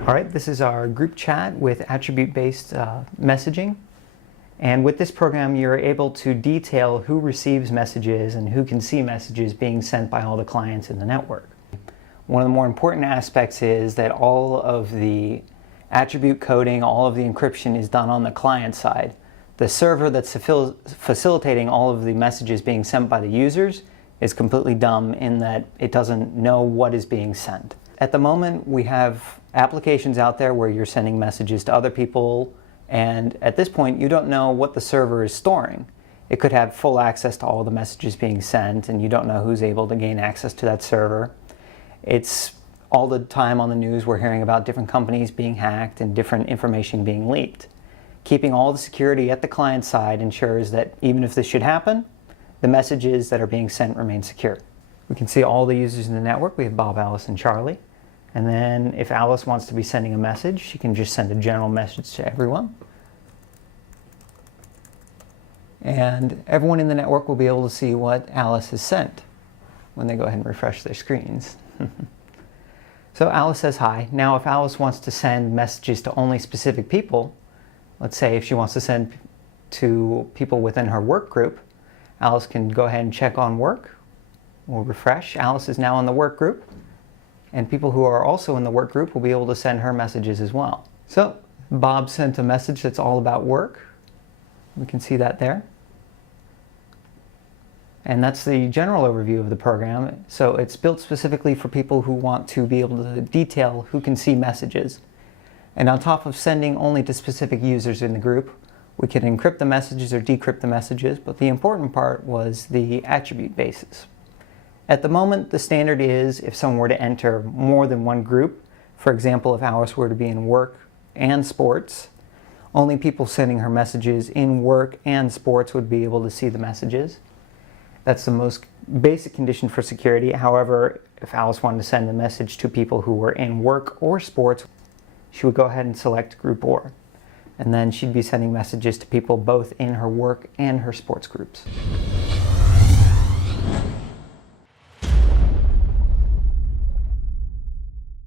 All right, this is our group chat with attribute-based messaging. And with this program, you're able to detail who receives messages and who can see messages being sent by all the clients in the network. One of the more important aspects is that all of the attribute coding, all of the encryption is done on the client side. The server that's facilitating all of the messages being sent by the users is completely dumb in that it doesn't know what is being sent. At the moment, we have applications out there where you're sending messages to other people, and at this point, you don't know what the server is storing. It could have full access to all the messages being sent, and you don't know who's able to gain access to that server. It's all the time on the news we're hearing about different companies being hacked and different information being leaked. Keeping all the security at the client side ensures that even if this should happen, the messages that are being sent remain secure. We can see all the users in the network. We have Bob, Alice, and Charlie. And then if Alice wants to be sending a message, she can just send a general message to everyone. And everyone in the network will be able to see what Alice has sent when they go ahead and refresh their screens. So Alice says hi. Now if Alice wants to send messages to only specific people, let's say if she wants to send to people within her work group, Alice can go ahead and check on work. We'll refresh. Alice is now in the work group, and people who are also in the work group will be able to send her messages as well. So Bob sent a message that's all about work. We can see that there. And that's the general overview of the program. So it's built specifically for people who want to be able to detail who can see messages. And on top of sending only to specific users in the group, we can encrypt the messages or decrypt the messages, but the important part was the attribute basis. At the moment, the standard is if someone were to enter more than one group, for example, if Alice were to be in work and sports, only people sending her messages in work and sports would be able to see the messages. That's the most basic condition for security. However, if Alice wanted to send a message to people who were in work or sports, she would go ahead and select Group Or. And then she'd be sending messages to people both in her work and her sports groups.